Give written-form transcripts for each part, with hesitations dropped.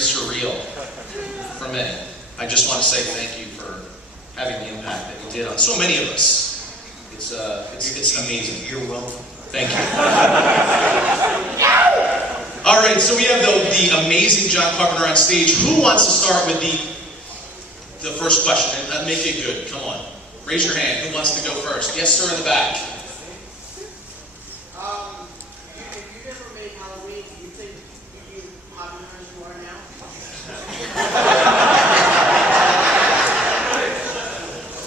surreal for a minute. I just want to say thank you for having the impact that you did on so many of us. It's amazing. You're welcome. Thank you. All right, so we have the amazing John Carpenter on stage. Who wants to start with the first question? And make it good. Come on. Raise your hand. Who wants to go first? Yes, sir, in the back. If you never made Halloween, do you think you'd be popular as you are now?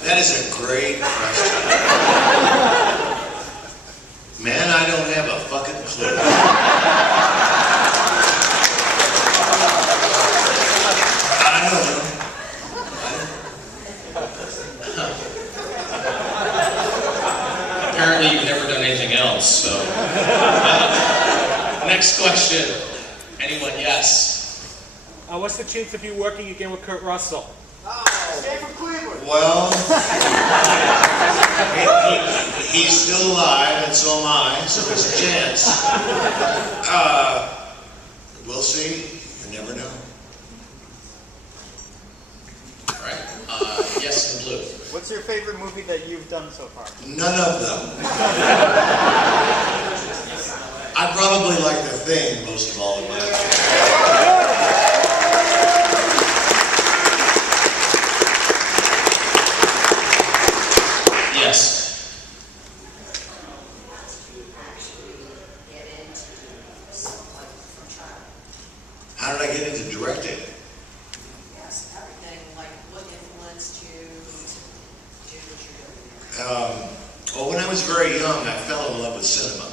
That is a great question. Man, I don't have a fucking clue. I don't know. Apparently you've never done anything else, so. Next question. Anyone? Yes. What's the chance of you working again with Kurt Russell? Stay from Cleveland. Well, he's still alive, and so am I, so there's a chance. We'll see. You never know. All right. Yes, in the blue. What's your favorite movie that you've done so far? None of them. I probably like The Thing most of all in my life. Yes. How did I get into directing? Yes, everything, like what influenced you to do what you're doing? Well, when I was very young, I fell in love with cinema.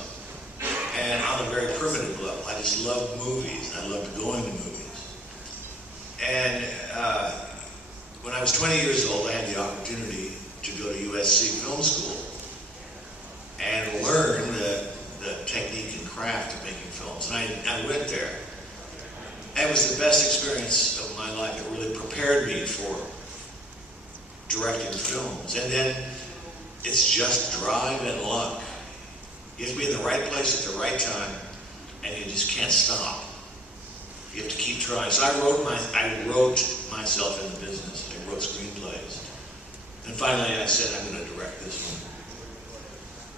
And on a very primitive level, I just loved movies. I loved going to movies. And when I was 20 years old, I had the opportunity to go to USC Film School and learn the technique and craft of making films. And I went there. And it was the best experience of my life. It really prepared me for directing films. And then it's just drive and luck. You have to be in the right place at the right time, and you just can't stop. You have to keep trying. So I wrote myself in the business. I wrote screenplays. And finally I said, I'm going to direct this one.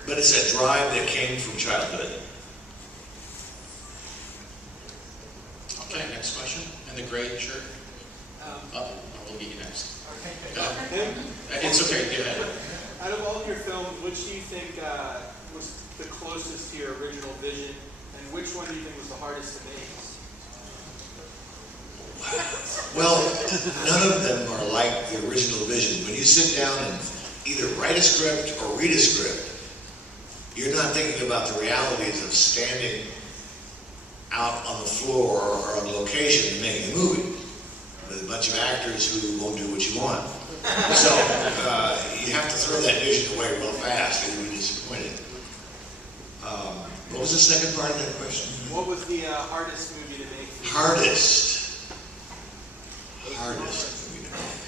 But it's a drive that came from childhood. Okay, next question. And the gray shirt. We'll get you next. It's okay, go ahead. Out of all of your films, which do you think was the closest to your original vision, and which one do you think was the hardest to make? Well, none of them are like the original vision. When you sit down and either write a script or read a script, you're not thinking about the realities of standing out on the floor or on location and making a movie with a bunch of actors who won't do what you want. So you have to throw that vision away real fast or you'll be disappointed. What was the second part of that question? What was the hardest movie to make? Hardest movie to make.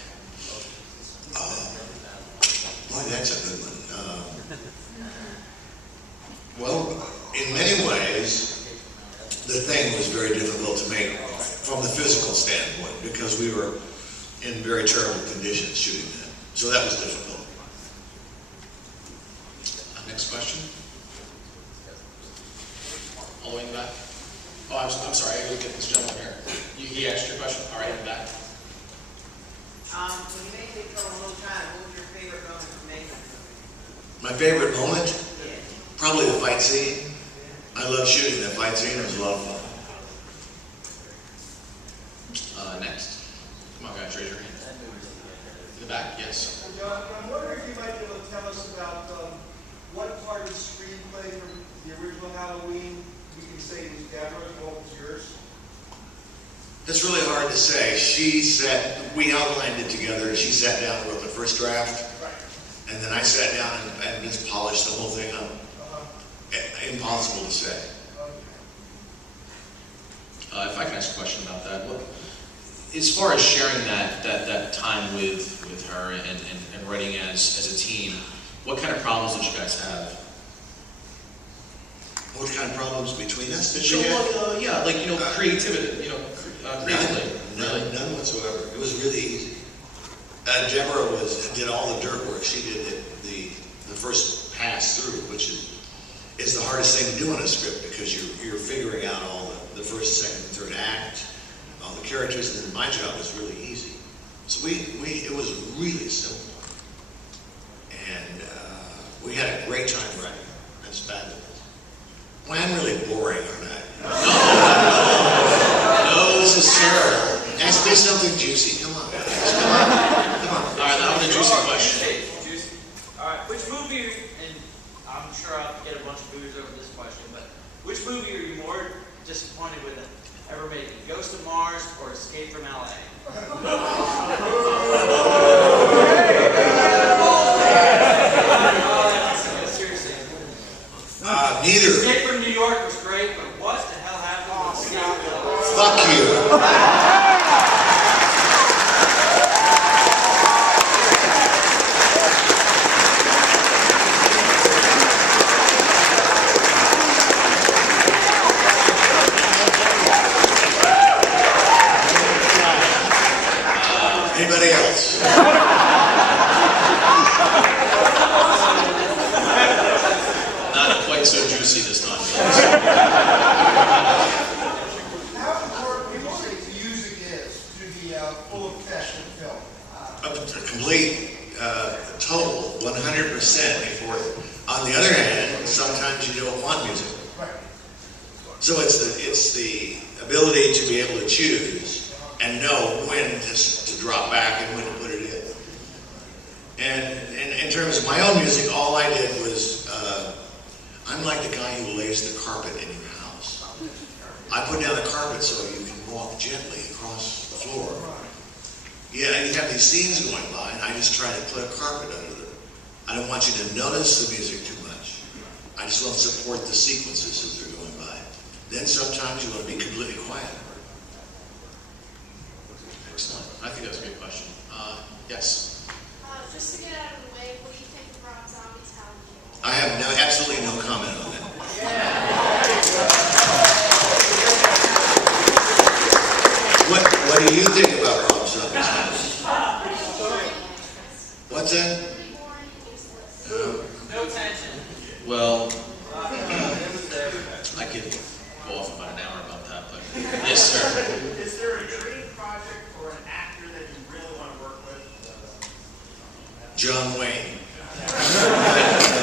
Boy, that's a good one. Well, in many ways, The Thing was very difficult to make from the physical standpoint because we were in very terrible conditions shooting that. So that was difficult. Next question. All the way in the back. Oh, I'm sorry. I gotta get this gentleman here. He asked your question. All right, in the back. When you made Big Trouble in Little China, what was your favorite moment from making? My favorite moment? Yeah. Probably the fight scene. I love shooting that fight scene. It was a lot of fun. Next. Come on, guys, raise your hand. In the back, yes. John, I'm wondering if you might be able to tell us about what part of the screenplay from the original Halloween you can say was Deborah's, what was yours? It's really hard to say. We outlined it together. She sat down and wrote the first draft. Right. And then I sat down and just polished the whole thing up. Impossible to say. If I can ask a question about that. Look, as far as sharing that time with her and writing as a team, what kind of problems did you guys have? What kind of problems between us did Sure, we have? yeah, like, creativity, creatively. Deborah did all the dirt work. She did the first pass through, which is the hardest thing to do on a script because you're figuring out all the first, second, and third act, all the characters, and then my job was really easy. So it was really simple, and we had a great time writing. That's fabulous. Well, I'm really boring, aren't I? No, this is terrible. Ask me something juicy. Come on, guys. Come on. All right, now the juicy question. Juicy. All right, which movie, and I'm sure I'll get a bunch of boos over this question, but which movie are you more disappointed with that ever made? Ghost of Mars or Escape from LA? Seriously. Neither. Escape from New York was great, but what the hell happened with Escape from LA? Fuck you. Anybody else? Not quite so juicy this time. How important would you say music is to the full effect of film? A complete, total, 100% important. On the other hand, sometimes you don't want music. Right. So it's the ability to be able to choose and know when to drop back and when to put it in. And in terms of my own music, all I did was, I'm like the guy who lays the carpet in your house. I put down the carpet so you can walk gently across the floor. Yeah, you have these scenes going by, and I just try to put a carpet under them. I don't want you to notice the music too much. I just want to support the sequences as they're going by. Then sometimes you want to be completely quiet. Excellent. I think that's a good question. Yes. Just to get out of the way, what do you think of Rob Zombie's Halloween? I have absolutely no comment on that. What do you think about Rob Zombie's house? What's that? No tension. Well, I could go off about an hour about that, but yes, sir. Is there a dream project or an actor that you really want to work with? John Wayne. I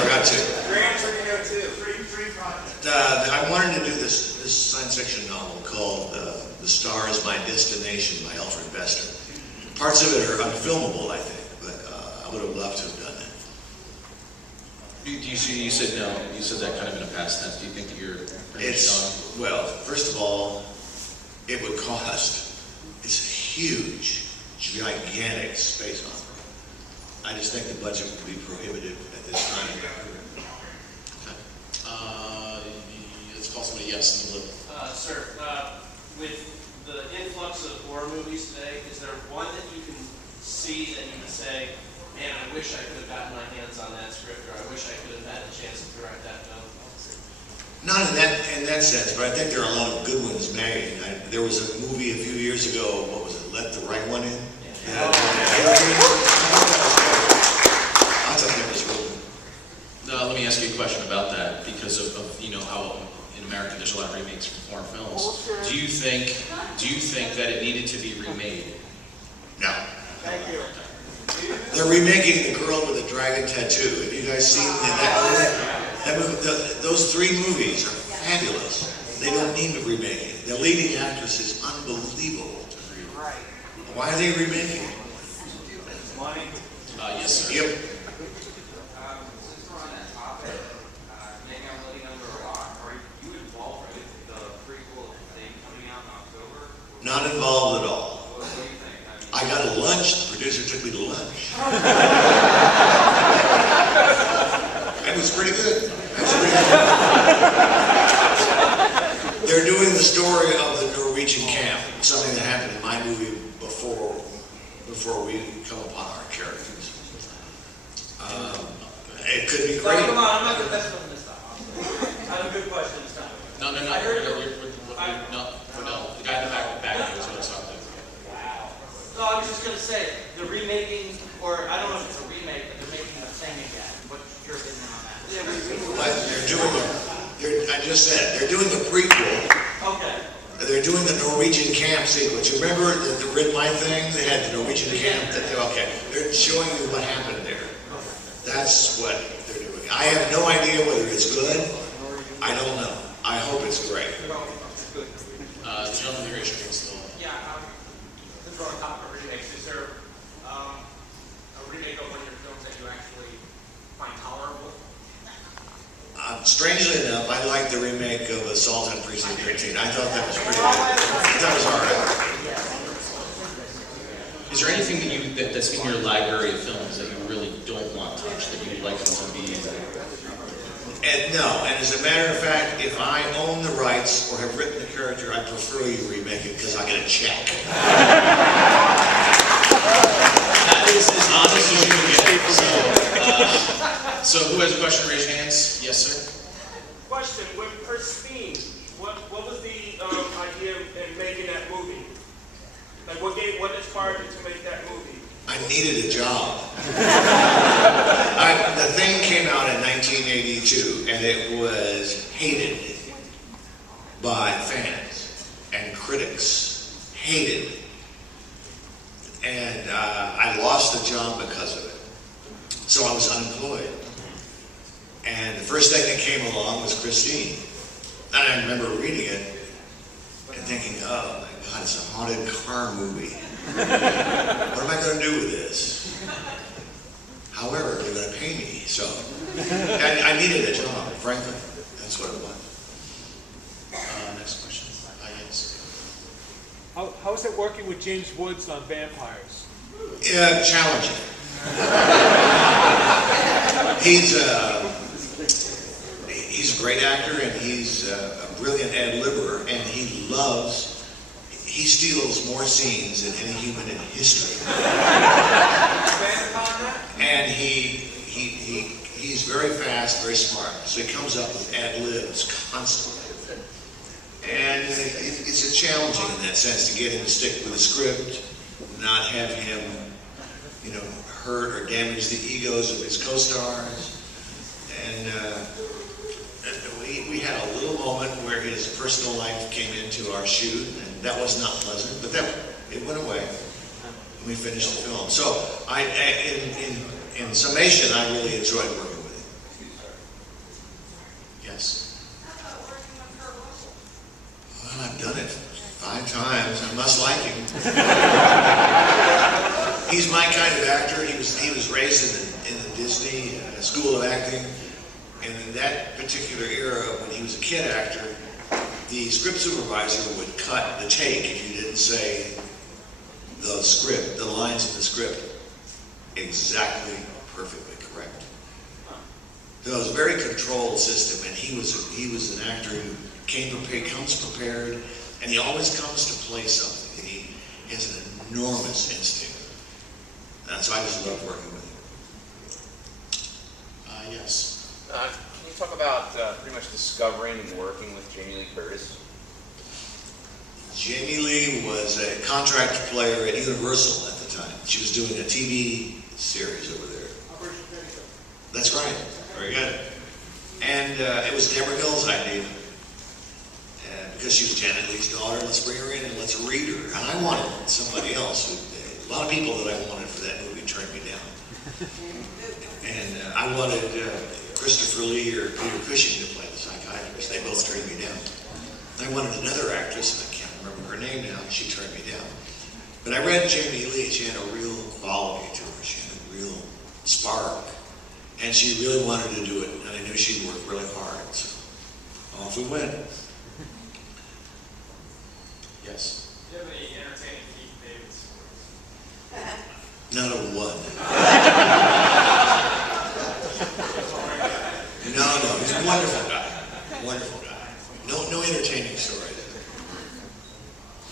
forgot to. Grants are going to go too. Dream project. I wanted to do this science fiction novel called The Star Is My Destination by Alfred Bester. Parts of it are unfilmable, I think, but I would have loved to have done that. You said no. You said that kind of in a past tense. Do you think that you're pretty much done? Well, first of all, it would cost, it's a huge, gigantic space opera. I just think the budget would be prohibitive at this time. Okay. Let's call somebody yes in the blue. Sir, with the influx of horror movies today, is there one that you can see that you can say, man, I wish I could have gotten my hands on that script, or I wish I could have had a chance to direct that film? Not in that sense, but I think there are a lot of good ones made. There was a movie a few years ago, what was it, Let the Right One In? Yeah. I thought that was really good. Let me ask you a question about that, because of how in America there's a lot of remakes from foreign films. Do you think that it needed to be remade? No. Thank you. They're remaking The Girl with the Dragon Tattoo. Have you guys seen that movie? Those three movies are fabulous. They don't need to remake it. The leading actress is unbelievable. Right. Why are they remaking it? Money. Yes, sir. Yep. Since we're on that topic, maybe I'm living under a rock. Are you involved with the prequel thing coming out in October? Not involved at all. What do you think? I got a lunch. The producer took me to lunch. That was pretty good. They're doing the story of the Norwegian camp, something that happened in my movie before we come upon our characters. It could be No, great. come on, I'm not going to mess with this time. I have a good question this time. No. I heard it. No. The guy in the back knows what it's up to. Wow. No, I was just going to say, the remaking I just said, they're doing the prequel. Okay. They're doing the Norwegian camp sequence. You remember the Rid My Thing? They had the Norwegian camp. Okay, they're showing you what happened there. That's what they're doing. I have no idea whether it's good. I don't know. I hope it's great. The gentleman here is still. Yeah, this is on top of remakes. Is there a remake of one of your films that you actually find tolerable? Strangely enough, I like the remake of Assault on Precinct 13. I thought that was pretty good. That was all right. Is there anything that's in your library of films that you really don't want touched, that you'd like them to be? And no, and as a matter of fact, if I own the rights or have written the character, I prefer you remake it because I get a check. That is as honest as you can get. So who has a question? Raise your hands. Yes, sir. Question, with Christine, what was the idea in making that movie? Like what inspired you to make that movie? I needed a job. The thing came out in 1982, and it was hated by fans and critics. Hated. And I lost the job because of it. So I was unemployed. And the first thing that came along was Christine. And I remember reading it and thinking, oh my God, it's a haunted car movie. What am I going to do with this? However, they're going to pay me, so I needed a job, frankly. That's what it was. Next question. Yes. How is it working with James Woods on vampires? Yeah, challenging. He's a great actor, and he's a brilliant ad-libber, and he steals more scenes than any human in history. And he's very fast, very smart, so he comes up with ad-libs constantly. And it's challenging in that sense to get him to stick with the script, not have him, hurt or damage the egos of his co-stars. And we had a little moment where his personal life came into our shoot, and that was not pleasant, but it went away. And we finished the film. So in summation, I really enjoyed working with him. Yes. How about working with Kurt Russell? Well, I've done it 5 times. I must like him. He's my kind of actor. He was raised in the Disney School of Acting. And in that particular era, when he was a kid actor, the script supervisor would cut the take if you didn't say the lines in the script exactly perfectly correct. So it was a very controlled system, and he was an actor who comes prepared, and he always comes to play something. And he has an enormous instinct. And so I just love working with him. Yes. Can you talk about pretty much discovering and working with Jamie Lee Curtis? Jamie Lee was a contract player at Universal at the time. She was doing a TV series over there. That's right. Very good. And it was Deborah Hill's idea. Because she was Janet Leigh's daughter, let's bring her in and let's read her. And I wanted somebody else. A lot of people that I wanted for that movie turned me down. And I wanted Christopher Lee or Peter Cushing to play the psychiatrist. They both turned me down. I wanted another actress, and I can't remember her name now, and she turned me down. But I read Jamie Lee. She had a real quality to her. She had a real spark. And she really wanted to do it, and I knew she'd work really hard. So off we went. Yes. Do you have any entertaining Keith David stories? Not a one. No, he's a wonderful guy. Wonderful guy. No entertaining story.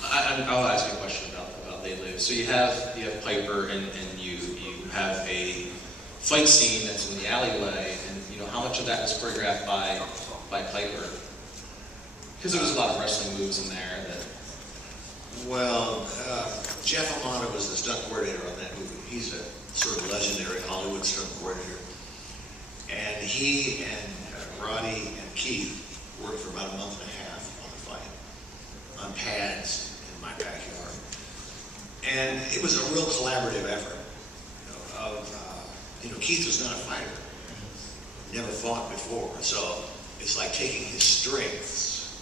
I'll ask you a question about They Live. So you have Piper, and you have a fight scene that's in the alleyway, and how much of that was choreographed by Piper? Because there was a lot of wrestling moves in there that. Well, Jeff Amata was the stunt coordinator on that movie. He's a sort of legendary Hollywood stunt coordinator. And he and Roddy and Keith worked for about a month and a half on the fight, on pads in my backyard. And it was a real collaborative effort. Keith was not a fighter. Never fought before. So it's like taking his strengths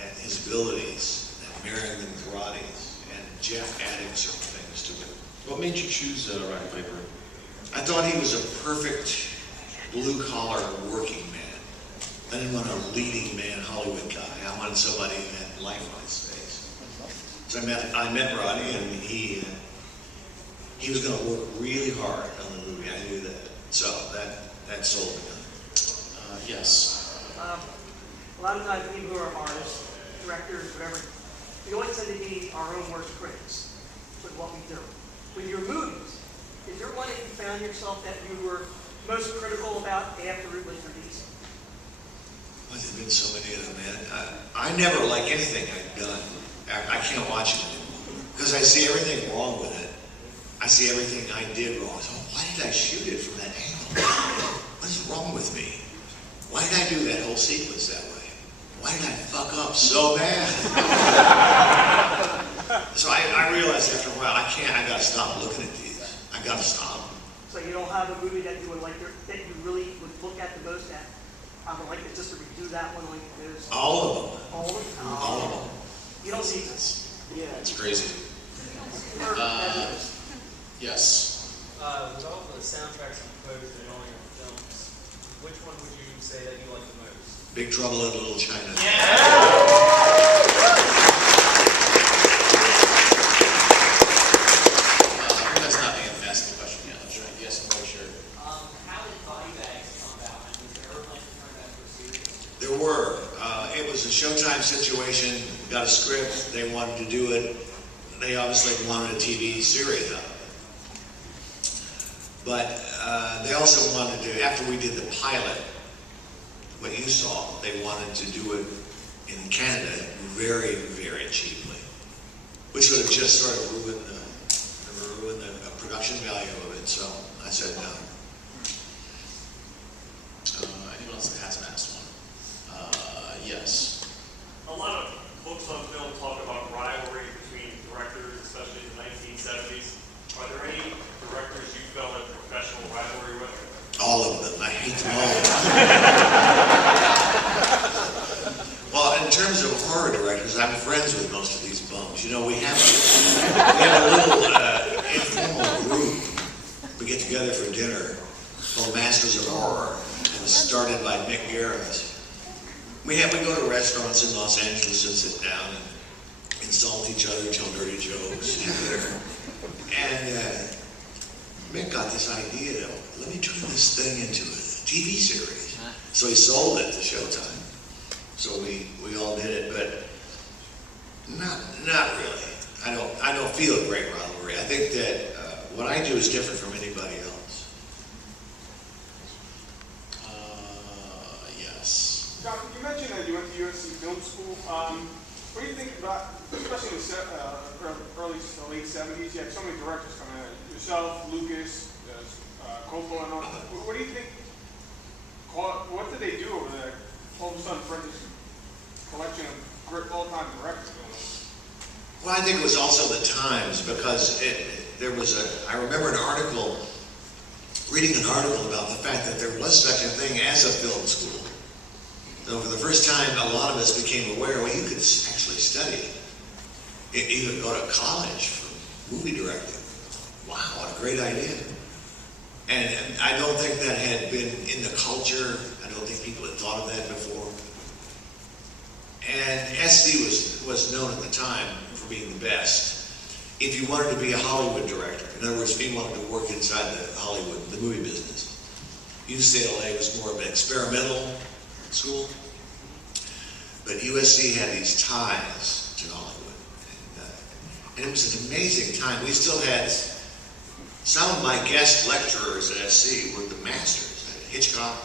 and his abilities and marrying them with Roddy's, and Jeff adding certain things to it. What made you choose Roddy Piper? I thought he was a perfect blue-collar working man. I didn't want a leading man Hollywood guy. I wanted somebody who had life on his face. So I met Roddy, and he was going to work really hard on the movie. I knew that. So that sold me. Yes. A lot of times people who are artists, directors, whatever, we always tend to be our own worst critics with what we do. With your movies, is there one that you found yourself that you were most critical about after it was released? Well, there's been so many of them, man. I never like anything I've done. I can't watch it anymore because I see everything wrong with it. I see everything I did wrong. So why did I shoot it from that angle? What is wrong with me? Why did I do that whole sequence that way? Why did I fuck up so bad? So I realized after a while, I gotta stop looking at these. I gotta stop. So you don't have a movie that you would like that you really would look at the most at? I would like to just to redo that one like this. All of them. All of them? All of them. You don't see this. Yeah, it's crazy. Yes. With all the soundtracks composed in all your films, which one would you say that you like the most? Big Trouble in Little China. That's not asking the question yet. I'm sure. Yes, I'm sure. How did Body Bags come about? And was there ever plans to turn that into a series? There were. It was a Showtime situation. We got a script. They wanted to do it. They obviously wanted a TV series out of it. But they also wanted to, after we did the pilot, what you saw, they wanted to do it in Canada very, very cheaply, which would have just sort of ruined the production value of it. So I said no. Anyone else that hasn't asked one? Yes. A lot of books on film talk about rivalry between directors, especially in the 1970s. Are there any directors you felt had professional rivalry with? All of them. I hate them all. Well, in terms of horror directors, I'm friends with most of these bums. We have a little informal group. We get together for dinner called Masters of Horror. It was started by Mick Garris. We go to restaurants in Los Angeles and sit down and insult each other, tell dirty jokes, have dinner. And Mick got this idea, let me turn this thing into a TV series. So he sold it to Showtime. So we all did it, but not really. I don't feel a great rivalry. I think that what I do is different from anybody else. Yes. John, you mentioned that you went to USC Film School. What do you think about, especially in the late 70s, you had so many directors coming in. Yourself, Lucas, Coppola, and all. What do you think, what did they do over there? All of a sudden, for this collection of great all-time directors. Well, I think it was also the times, because I remember reading an article about the fact that there was such a thing as a film school. So for the first time, a lot of us became aware, well, you could actually study. You could go to college for movie directing. Wow, what a great idea. And I don't think that had been in the culture. I don't think people had thought of that before. And SC was known at the time for being the best. If you wanted to be a Hollywood director, in other words, if you wanted to work inside the movie business, UCLA was more of an experimental school, but USC had these ties to Hollywood, and it was an amazing time. We still had some of my guest lecturers at SC were the masters. Hitchcock,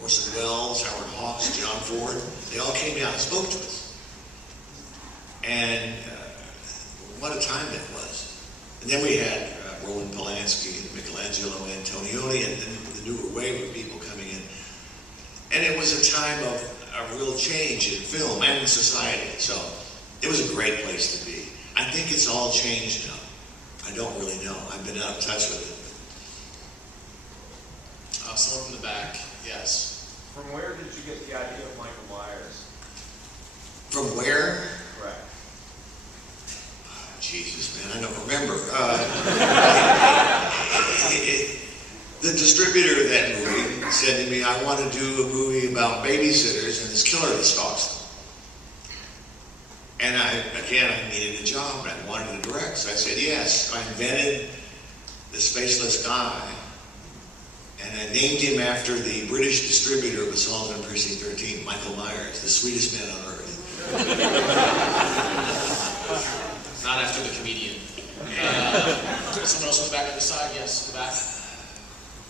Orson Welles, Howard Hawks, John Ford. They all came down and spoke to us, and what a time that was. And then we had Roman Polanski and Michelangelo Antonioni, and then the newer wave of people coming in. And it was a time of a real change in film and in society. So it was a great place to be. I think it's all changed now. I don't really know. I've been out of touch with it. Someone from the back, yes. From where did you get the idea of Michael Myers? From where? Correct. Jesus, man, I don't remember. The distributor of that movie said to me, I want to do a movie about babysitters and this killer that stalks them. And I needed a job and I wanted to direct. So I said yes. I invented the Spaceless Guy and I named him after the British distributor of Assault on Precinct 13, Michael Myers, the sweetest man on earth. Not after the comedian. Someone else on the back of the side, yes, the back.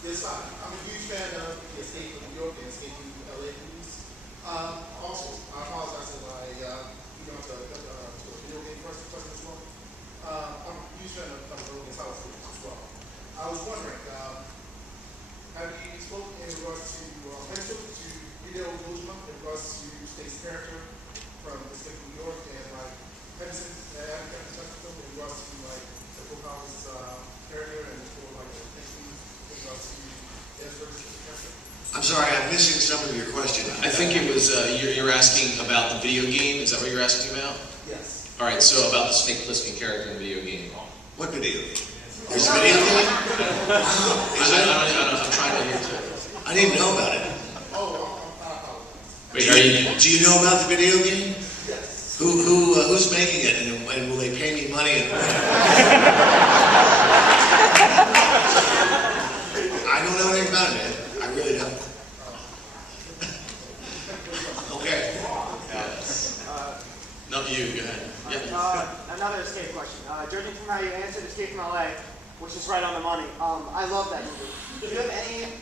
Yes, I'm a huge fan of the Escape from New York and Escape from LA movies. Also, I apologize if I go into a video game question as well. I'm a huge fan of Logan's House movies as well. I was wondering, have you spoken in regards to video Gojima in regards to State's character from Escape from New York and like Henson and in regards to like the Pocahontas character and for like the techniques in regards to Ezra's character? I'm sorry, I'm missing some of your question. I think it was, you're asking about the video game, is that what you're asking about? Yes. All right, so about the Snake Plissken character in the video game. What video game? There's a video game? Wow. I'm trying to hear too. I didn't know about it. Wait, do you know about the video game? Yes. Who's making it, and will they pay me money? I don't know anything about it, man. I really don't. Okay. No, you, go ahead. Yep. Another escape question. Judging from how you answered Escape from LA, which is right on the money, I love that movie. Do you have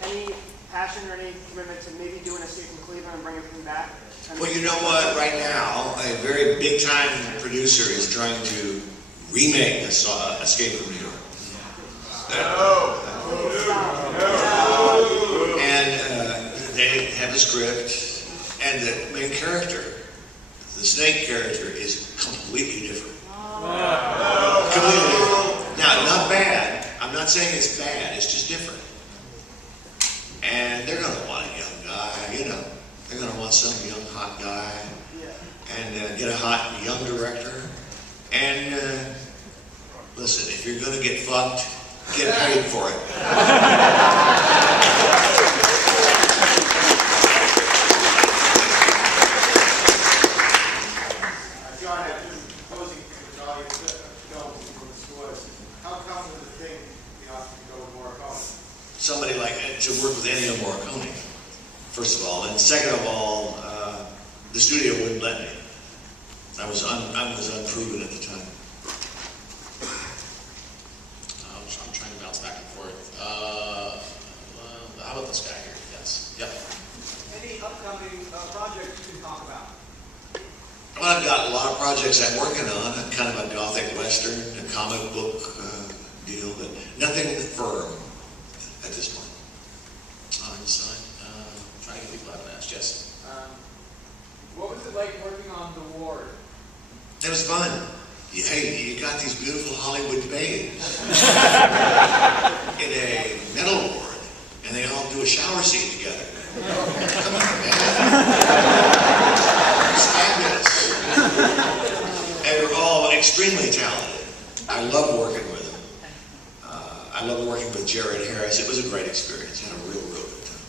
any passion or any commitment to maybe do an Escape from Cleveland and bring everything back? Well, you know what? Right now, a very big-time producer is trying to remake Escape from New York. And they have a script, and the main character, the Snake character, is completely different. Completely different. Now, not bad. I'm not saying it's bad. It's just different. And they're going to want a young guy, you know. They're going to want some young, hot guy. And get a hot, young director. And listen, if you're going to get fucked, get paid for it. John, just posing for the audience, how confident do you think the Oscar can go with Morricone? Somebody like to work with Ennio Morricone, first of all, and second of all, the studio wouldn't let me. I was unproven at the time. I'm trying to bounce back and forth. How about this guy here? Yes. Yep. Any upcoming projects you can talk about? Well, I've got a lot of projects I'm working on. I'm kind of a gothic western, a comic book deal, but nothing firm at this point. On this side, trying to get people out of that. Yes. What was it like working on The Ward? It was fun. Hey, you got these beautiful Hollywood babes in a metal ward, and they all do a shower scene together. Come on, man. It's fabulous. And we're all extremely talented. I love working with them. I love working with Jared Harris. It was a great experience. Had a real good time.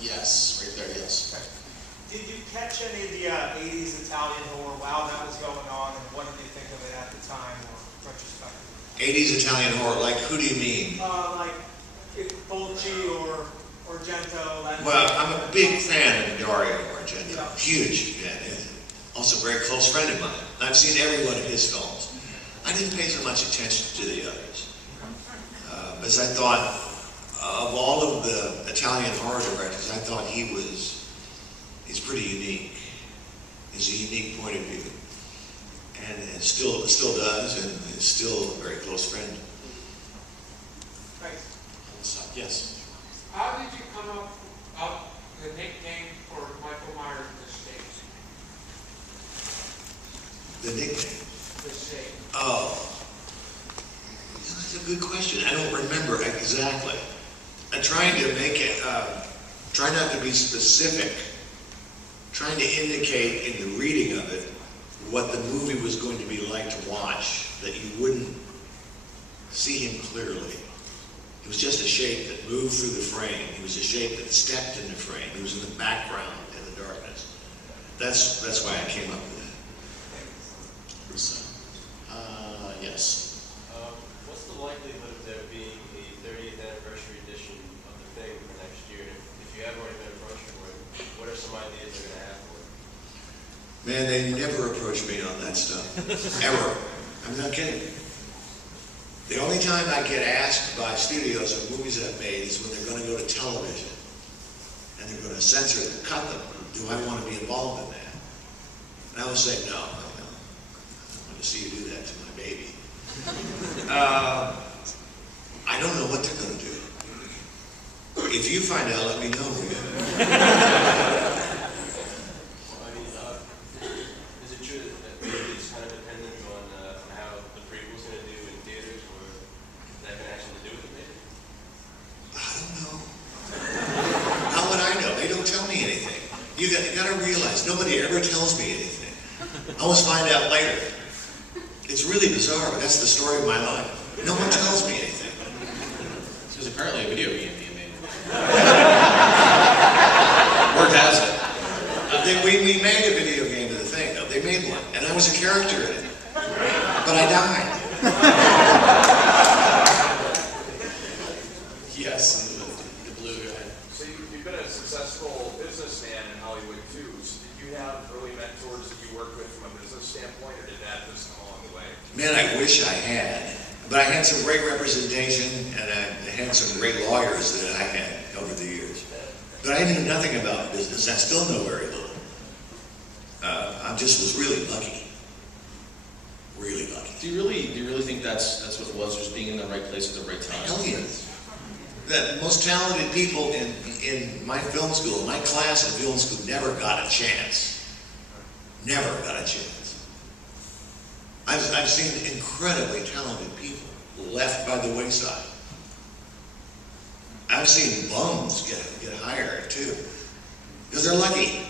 Yes, right there, yes. Did you catch any of the 80s Italian horror while that was going on, and what did you think of it at the time or retrospectively? 80s Italian horror, like who do you mean? Like Fulci or Argento. Well, I'm a big fan of Dario Argento. Huge fan. Also a very close friend of mine. I've seen every one of his films. I didn't pay so much attention to the others. Because I thought, of all of the Italian horror directors, I thought he's pretty unique. He's a unique point of view. And still does, and is still a very close friend. Thanks. Yes. How did you come up the nickname for Michael Myers, The Shake? The nickname? The Shake. Oh, that's a good question. I don't remember exactly. I'm trying to make it, try not to be specific, trying to indicate in the reading of it what the movie was going to be like to watch, that you wouldn't see him clearly. He was just a shape that moved through the frame. He was a shape that stepped in the frame. He was in the background in the darkness. That's why I came up with that. Yes. What's the likelihood of there being a 30th anniversary edition of the thing for next year? If you have already been approached for it, what are some ideas they're going to have for it? Man, they never approach me on that stuff. Ever. I'm not kidding. The only time I get asked by studios of movies I've made is when they're going to go to television. And they're going to censor them, cut them. Do I want to be involved in that? And I would say, no. I want to see you do that to my baby. I don't know what they're going to do. If you find out, let me know. Is it true that maybe it's kind of dependent on how the prequel's going to do in theaters, or that can actually do with it, maybe? I don't know. How would I know? They don't tell me anything. You got to realize, nobody ever tells me anything. I always find out later. It's really bizarre, but that's the story of my life. No one tells me anything. There's apparently a video game being made. Word has it. We made a video game of the thing, though. They made one, and I was a character in it. But I died. Yes, the blue guy. So you've been a successful businessman in Hollywood too. So did you have early mentors that you worked with from a business standpoint, or did that just come along the way? Man, I wish I had. But I had some great representation, and I had some great lawyers that I had over the years. But I knew nothing about business. I still know very little. I just was really lucky. Really lucky. Do you really think that's what it was? Just being in the right place at the right time? Hell yes. The most talented people in my film school, my class in film school, never got a chance. Never got a chance. I've seen incredibly talented people left by the wayside. I've seen bums get hired too, because they're lucky.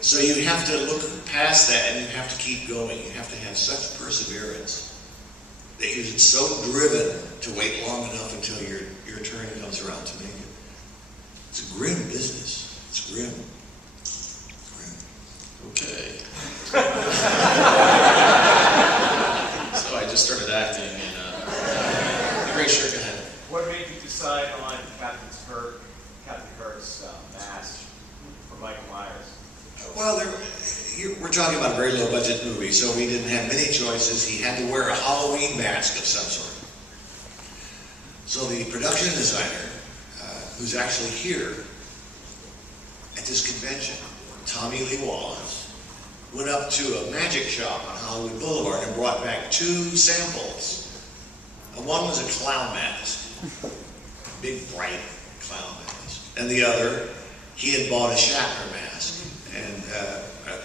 So you have to look past that, and you have to keep going. You have to have such perseverance that you're so driven to wait long enough until your turn comes around to make it. It's a grim business. It's grim. Okay. So I just started acting, and great shirt. Go ahead. What made you decide on Captain Kirk's mask for Michael Myers? Well, we're talking about a very low budget movie, so we didn't have many choices. He had to wear a Halloween mask of some sort. So the production designer, who's actually here at this convention, Tommy Lee Wallace, went up to a magic shop on Hollywood Boulevard and brought back 2 samples. And one was a clown mask, big bright clown mask. And the other, he had bought a Shatner mask and a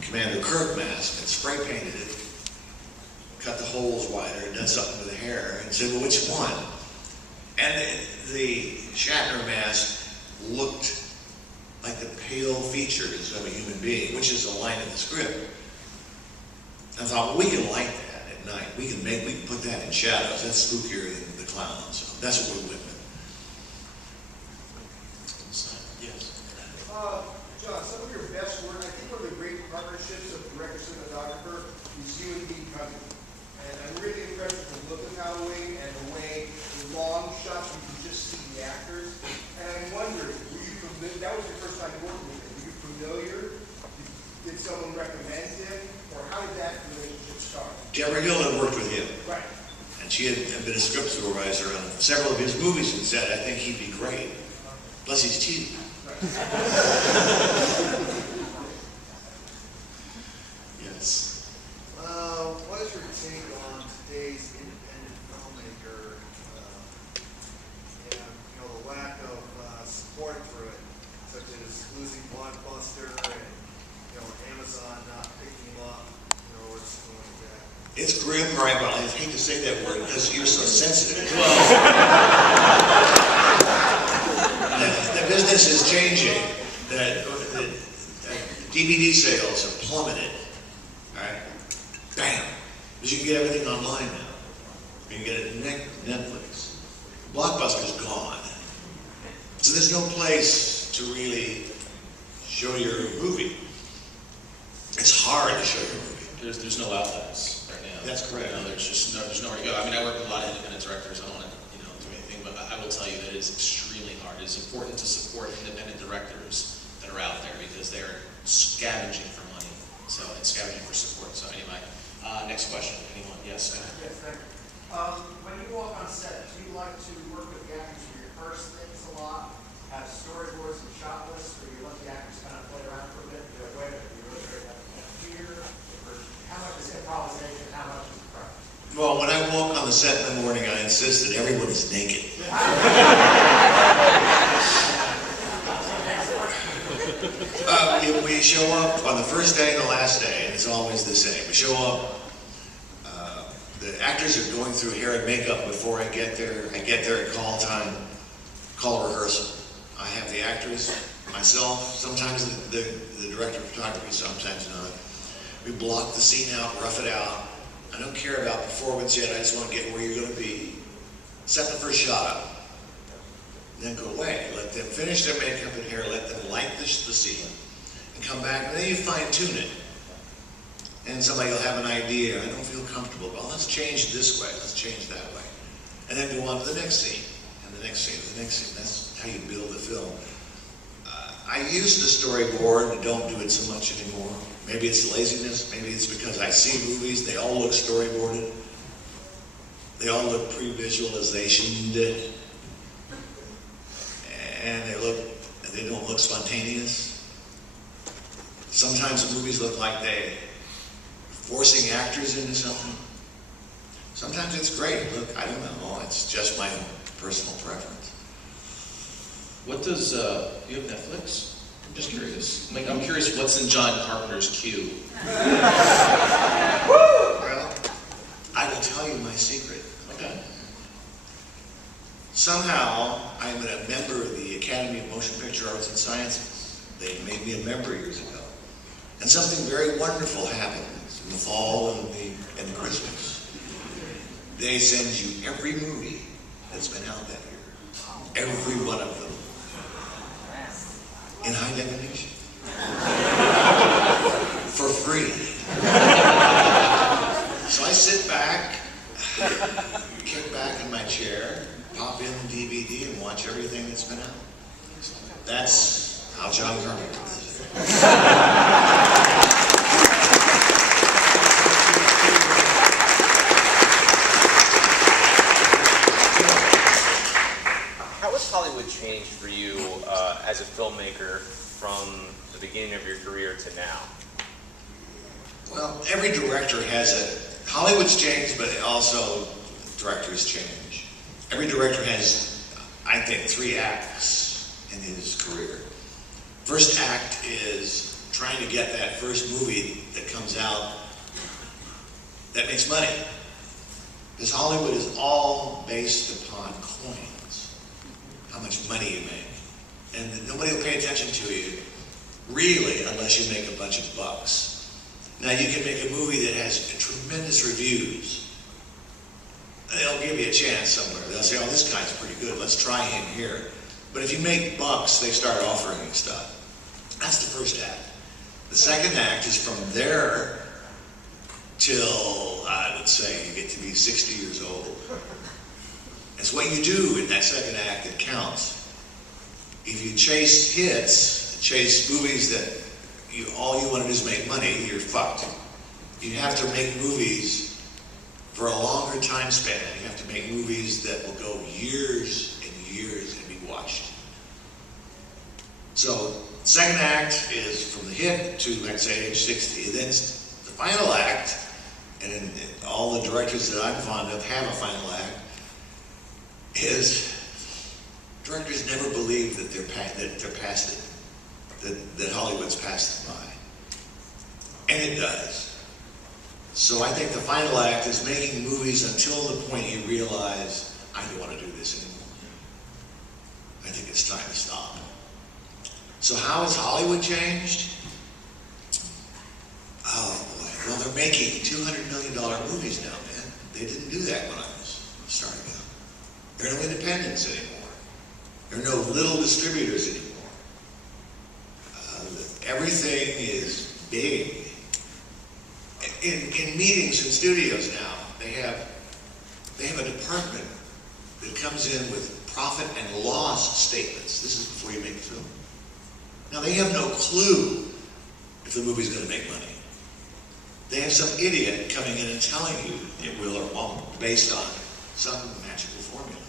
Commander Kirk mask and spray painted it, cut the holes wider, and done something with the hair, and said, well, which one? And the Shatner mask looked like the pale features of a human being, which is a line in the script. I thought, well, we can light that at night. We can put that in shadows. That's spookier than the clown. So that's what we went with. Yes. John, some of your best work, I think one of the great partnerships of director and cinematographer is you and Dean Covey. And I'm really impressed with the look of Halloween and the way the long shots you can just see the actors. And I'm wondering, were you familiar, that was your first time working with him, were you familiar? Did someone recommend him? Or how did that relationship start? Deborah Hill had worked with him. Right. And she had been a script supervisor on several of his movies and said, I think he'd be great. Plus he's cheap. Yes. What is your take on today's independent filmmaker and It's grim, right? Well, I hate to say that word because you're so sensitive. The business is changing. The DVD sales have plummeted. All right? Bam! Because you can get everything online now. You can get it on Netflix. Blockbuster's gone. So there's no place to really show your movie. It's hard to show your movie. There's no outlets right now. That's correct. You know, there's nowhere to go. I mean, I work with a lot of independent directors. I don't want to do anything, but I will tell you that it is extremely hard. It is important to support independent directors that are out there because they're scavenging for money. So and scavenging for support. So anyway, next question. Anyone? Yes. Yes, thank you. When you walk on set, do you like to work with the actors to rehearse things a lot, have storyboards and shot lists, or you let the actors kind of play around for a bit? Do you wait, you really fear, or how much is improvisation, how much is practice? Well, when I walk on the set in the morning, I insist that everyone is naked. We show up on the first day and the last day, and it's always the same. We show up, the actors are going through hair and makeup before I get there. I get there at call time, call rehearsal. I have the actors, myself, sometimes the director of photography, sometimes not. We block the scene out, rough it out. I don't care about performance yet, I just want to get where you're going to be. Set the first shot up. Then go away. Let them finish their makeup and hair, let them light the scene, and come back, and then you fine tune it. And somebody will have an idea, I don't feel comfortable, well, let's change this way, let's change that way. And then go on to the next scene, and the next scene, and the next scene. That's how you build a film. I use the storyboard, but don't do it so much anymore. Maybe it's laziness, maybe it's because I see movies, they all look storyboarded. They all look pre-visualizationed. And they don't look spontaneous. Sometimes the movies look like they're forcing actors into something. Sometimes it's great. Look, I don't know. It's just my own personal preference. What does you have Netflix? I'm just curious. I'm curious what's in John Carpenter's queue. Well, I will tell you my secret. Okay. Somehow, I'm a member of the Academy of Motion Picture Arts and Sciences. They made me a member years ago. And something very wonderful happens in the fall and the Christmas. They send you every movie that's been out that year. Every one of them. In high definition. For free. So I sit back, kick back in my chair, pop in the DVD and watch everything that's been out. That's how John Carpenter does it. How has Hollywood changed for you as a filmmaker from the beginning of your career to now? Well, every director has Hollywood's changed, but also directors change. Every director has, I think, 3 acts in his career. First act is trying to get that first movie that comes out that makes money. Because Hollywood is all based upon coins, how much money you make. And nobody will pay attention to you, really, unless you make a bunch of bucks. Now, you can make a movie that has tremendous reviews. They'll give you a chance somewhere. They'll say, oh, this guy's pretty good. Let's try him here. But if you make bucks, they start offering you stuff. That's the first act. The second act is from there till, I would say, you get to be 60 years old. It's what you do in that second act that counts. If you chase hits, chase movies that all you want to do is make money, you're fucked. You have to make movies for a longer time span. You have to make movies that will go years and years and be watched. So, second act is from the hit to, let's say, age 60. And then the final act, and all the directors that I'm fond of have a final act, is directors never believe that they're past it, that Hollywood's passed them by. And it does. So I think the final act is making movies until the point you realize, I don't want to do this anymore. I think it's time to stop. So how has Hollywood changed? Oh boy, well they're making $200 million movies now, man. They didn't do that when I was starting out. There are no independents anymore. There are no little distributors anymore. Everything is big. In meetings in studios now, they have a department that comes in with profit and loss statements. This is before you make the film. Now they have no clue if the movie's going to make money. They have some idiot coming in and telling you it will or won't based on some magical formula.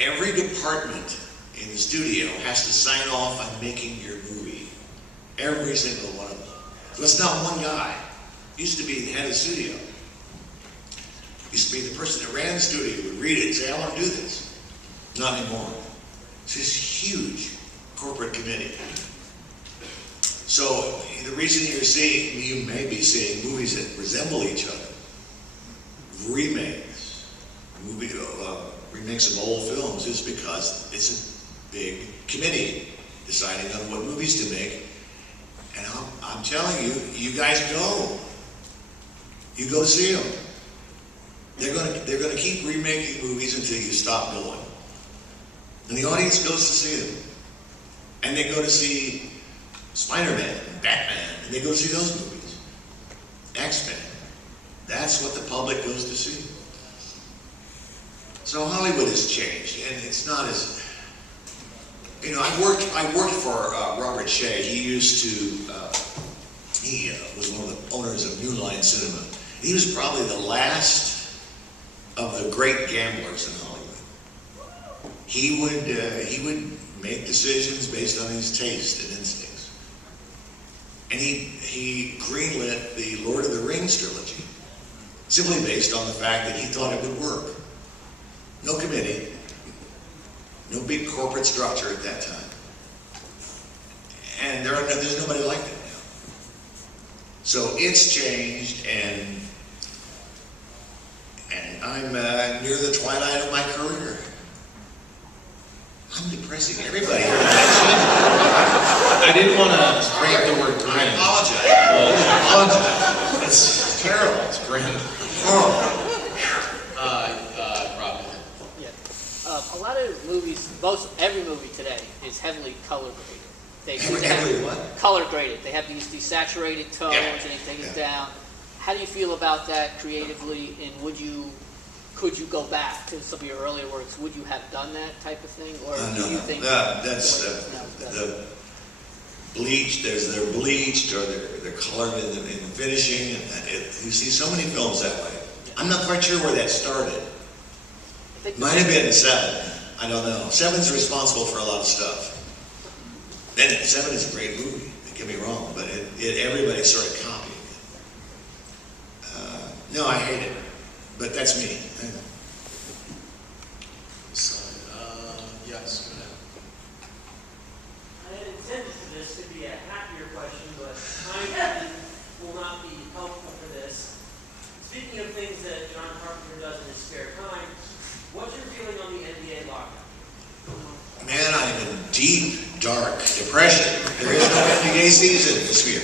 Every department in the studio has to sign off on making your movie. Every single one of them. So it's not one guy. Used to be the head of the studio. Used to be the person that ran the studio would read it and say, I want to do this. Not anymore. It's this huge corporate committee. So the reason you may be seeing movies that resemble each other, remakes of old films, is because it's a big committee deciding on what movies to make. And I'm telling you, you guys go. You go see them. They're going to keep remaking movies until you stop going. And the audience goes to see them. And they go to see Spider-Man, and Batman, and they go to see those movies. X-Men. That's what the public goes to see. So Hollywood has changed, and it's not as... You know, I worked for Robert Shea. He used to, he was one of the owners of New Line Cinema. He was probably the last of the great gamblers in Hollywood. He would make decisions based on his taste and instincts. And he greenlit the Lord of the Rings trilogy, simply based on the fact that he thought it would work. No committee. No big corporate structure at that time. And there's nobody like that now. So it's changed, and I'm near the twilight of my career. I'm depressing everybody here. I didn't want to bring up the word grim. I apologize. It's terrible. It's grim. Horrible. A lot of movies, every movie today is heavily color graded. Every what? Color graded. They have these desaturated tones, Yeah. and they take it down. How do you feel about that creatively? And could you go back to some of your earlier works? Would you have done that type of thing, or do you think that's the bleached? They're bleached, or they're colored in the finishing. You see so many films that way. I'm not quite sure where that started. Might have been 7. I don't know. 7's responsible for a lot of stuff. And 7 is a great movie. Don't get me wrong, but everybody started copying it. No, I hate it, but that's me. Yes, go ahead. I had intended for this to be a happier question, but time will not be helpful for this. Speaking of things that John Carpenter does in his spare time, what's your feeling on the NBA lockout? Man, I'm in deep, dark depression. There is no NBA season this year.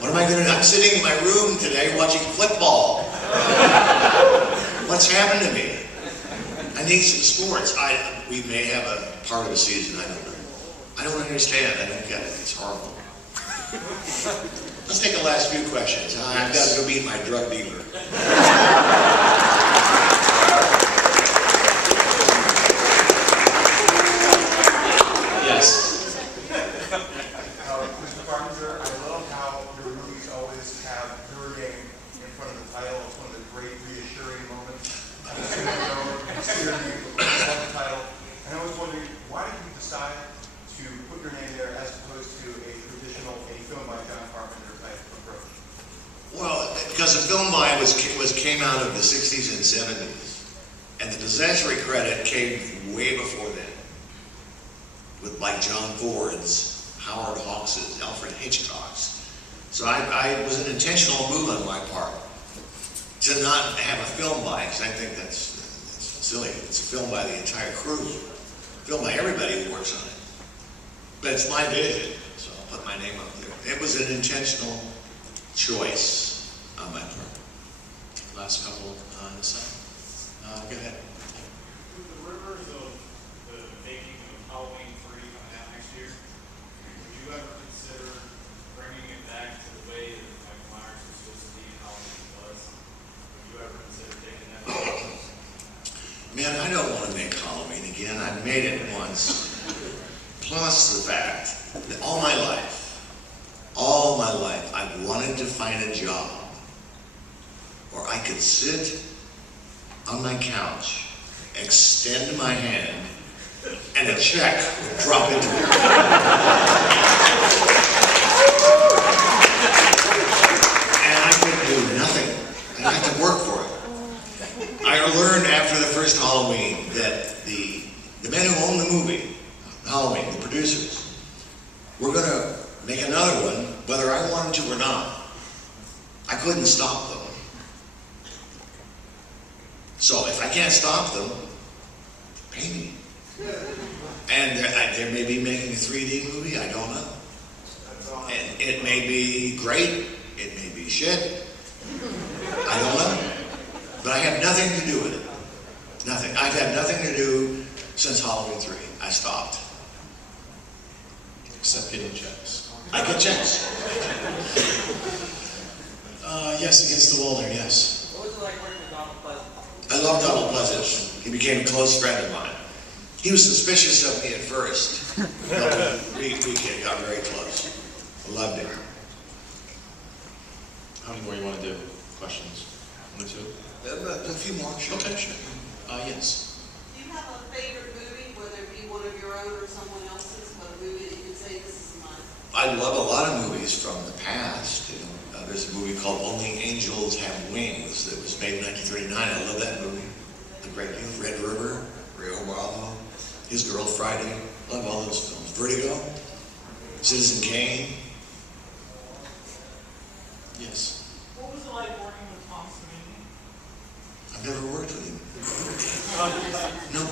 What am I going to do? I'm sitting in my room today watching football. What's happened to me? I need some sports. We may have a part of a season. I don't know. I don't understand. I don't get it. It's horrible. Let's take the last few questions. I've got to go meet my drug dealer. Yes. Mr. Carpenter, I love how your movies always have your name in front of the title. It's one of the great reassuring moments. Considering you above the title. And I was wondering, why did you decide to put your name there as opposed to a traditional film by John Carpenter type approach? Well, because the film by came out of the 60s and 70s, and the possessory credit came way before then, with like John Ford's, Howard Hawks's, Alfred Hitchcock's. So it was an intentional move on my part to not have a film by, because I think that's silly. It's a film by the entire crew, film by everybody who works on it. But it's my vision, so I'll put my name up there. It was an intentional choice on my part. Last couple on this side. Go ahead. With the rumors of the making of Halloween 3 coming out next year, would you ever consider bringing it back to the way that Michael Myers was supposed to be and Halloween was? Would you ever consider taking that? Man, I don't want to make Halloween again. I've made it once. Plus the fact that all my life, I've wanted to find a job where I could sit on my couch, extend my hand, and a check would drop into it. And I could do nothing. I have to work for it. I learned after the first Halloween that the men who own the movie, Halloween, the producers, were going to make another one whether I wanted to or not. I couldn't stop them. So if I can't stop them, pay me. And they may be making a 3D movie, I don't know. And it may be great, it may be shit. I don't know. But I have nothing to do with it. Nothing. I've had nothing to do since Halloween 3. I stopped. Except getting checks. I get checks. Yes, against the wall there, yes. What was it like working with Donald Pleasant? I love Donald Pleasant. He became a close friend of mine. He was suspicious of me at first. But we got very close. I loved him. How many more you want to do? Questions? One or two? A few more. Sure. Okay, sure. Yes. Do you have a favorite movie, whether it be one of your own or someone else's, but a movie that you can say this is mine? I love a lot of movies from the past. You know, there's a movie called Only Angels Have Wings that was made in 1939. I love that movie. A great deal. Red River, Rio Bravo, His Girl Friday. Love all those films. Vertigo, Citizen Kane. Yes. What was it like working with Tom Savini? I've never worked with him. No.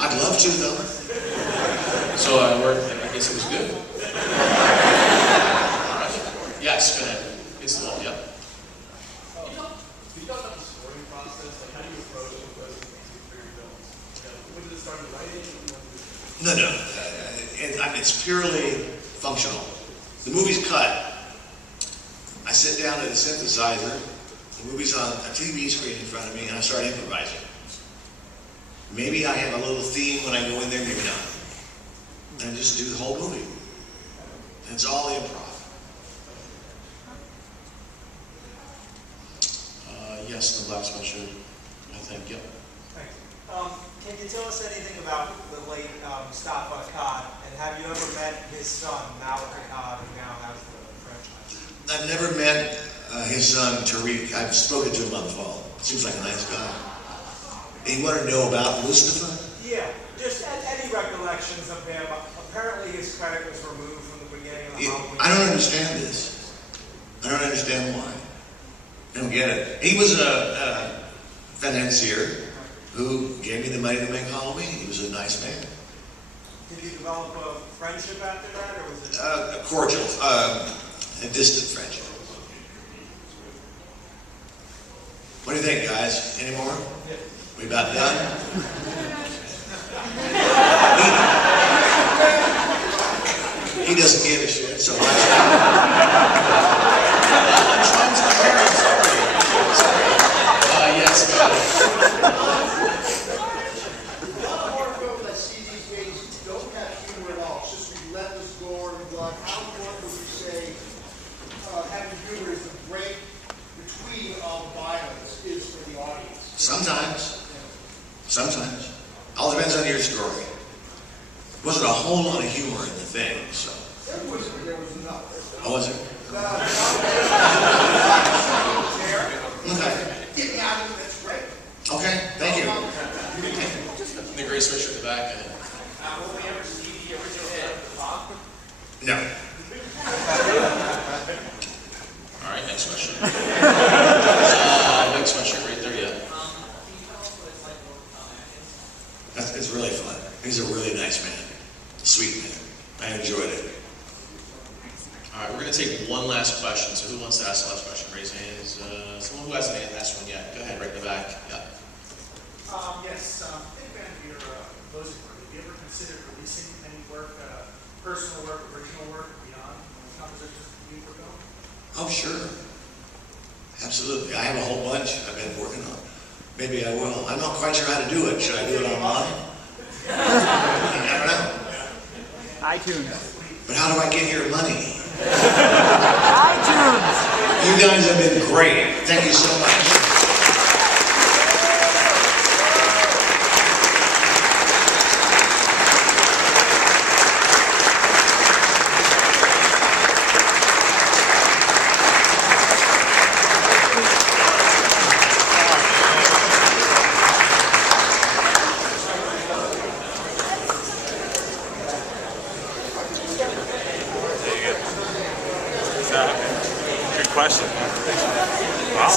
I'd love to, though. So I guess it was good. All right. Yes, go ahead. It's the wall, yep. Do you talk about the scoring process? Like, how do you approach it for your films? When did it start writing? No. It's purely functional. The movie's cut. I sit down at a synthesizer. The movie's on a TV screen in front of me, and I start improvising. Maybe I have a little theme when I go in there, maybe not. And I just do the whole movie. And it's all improv. Yes, the black sweatshirt, I think, yep. Thank you. Can you tell us anything about the late Mustafa Akkad, and have you ever met his son, Malik Akkad, who now has the franchise? I've never met his son, Tariq. I've spoken to him on the phone. Seems like a nice guy. You want to know about Mustafa? Yeah, just any recollections of him. Apparently his credit was removed from the beginning of the Halloween. I don't understand this. I don't understand why. I don't get it. He was a financier who gave me the money to make Halloween. He was a nice man. Did you develop a friendship after that, or was it? A cordial, a distant friendship. What do you think, guys? Any more? We about done? He doesn't give a shit, so much. Yes. A lot of horror films I see these days don't have humor at all. It's just relentless gore and blood. How important would you say having humor is the break between all the violence is for the audience? Sometimes. Sometimes. All depends on your story. Wasn't a whole lot of humor in the thing, so. There was enough. Oh, was it? Okay. Get me out of it, that's great. Okay, thank you. The gray sweatshirt at the back. Will we ever see the original head of the pop? No. sweet man. I enjoyed it. All right, we're going to take one last question. So who wants to ask the last question? Raise your hands. Someone who hasn't asked one yet. Go ahead, right in the back. Yeah. Yes, big fan of your closing work. Have you ever considered releasing any work, personal work, original work beyond compositions you work on? Oh, sure. Absolutely. I have a whole bunch I've been working on. Maybe I will. I'm not quite sure how to do it. Should I do it online? I never know. iTunes. But how do I get your money? iTunes. You guys have been great. Thank you so much. Good question. Wow.